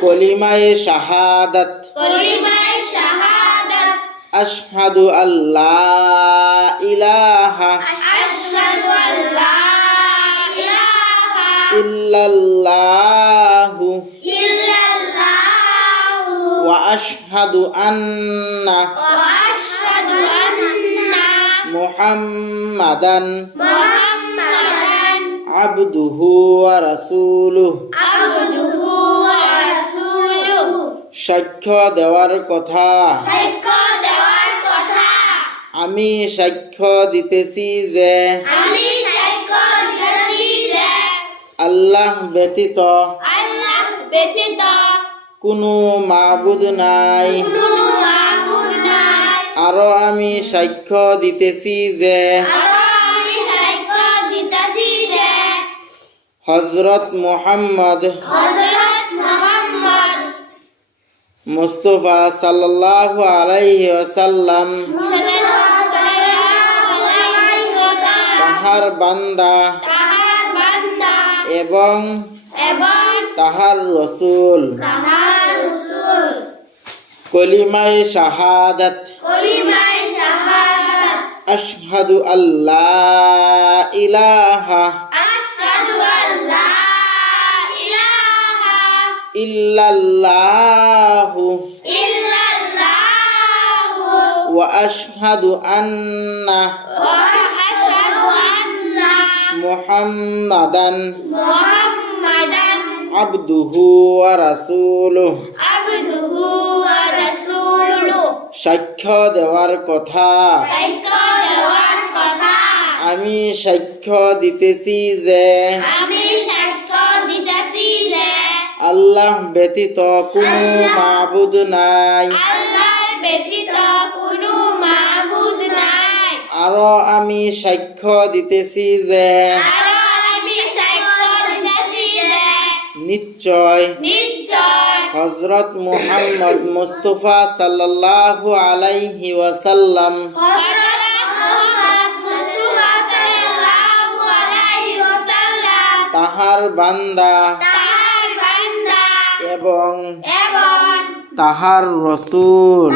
কলিমায়ে শাহাদাত আশহাদু আল্লা ইলাহা ইল্লাল্লাহু ওয়া আশহাদু আন্না মুহাম্মাদান আবদুহু ওয়া রাসূলুহু সাক্ষ্য দেওয়ার কথা আমি সাক্ষ্য দিতেছি যে আল্লাহ ব্যতীত কোনো মাবুদ নাই আরো আমি সাক্ষ্য দিতেছি যে হযরত মুহাম্মদ মুস্তাফা সাল্লাল্লাহু আলাইহি ওয়াসাল্লাম তাহার বান্দা এবং তাহার রাসূল কলিমায়ে শাহাদাত আশহাদু আল্লা ইলাহা ইল্লাল্লাহু ওয়া আশহাদু আন্না মুহাম্মাদান আবদুহু ওয়া রাসূলুহু সাক্ষ্য দেওয়ার কথা আমি সাক্ষ্য দিতেছি যে আল্লাহ ব্যতীত কোনো মাবুদ নাই আরো আমি সাক্ষ্য দিতেছি যে নিশ্চয় হযরত মুহাম্মদ মুস্তাফা সাল্লাল্লাহু আলাইহি ওয়াসাল্লাম তাহার বান্দা এবং তাহার রাসূল।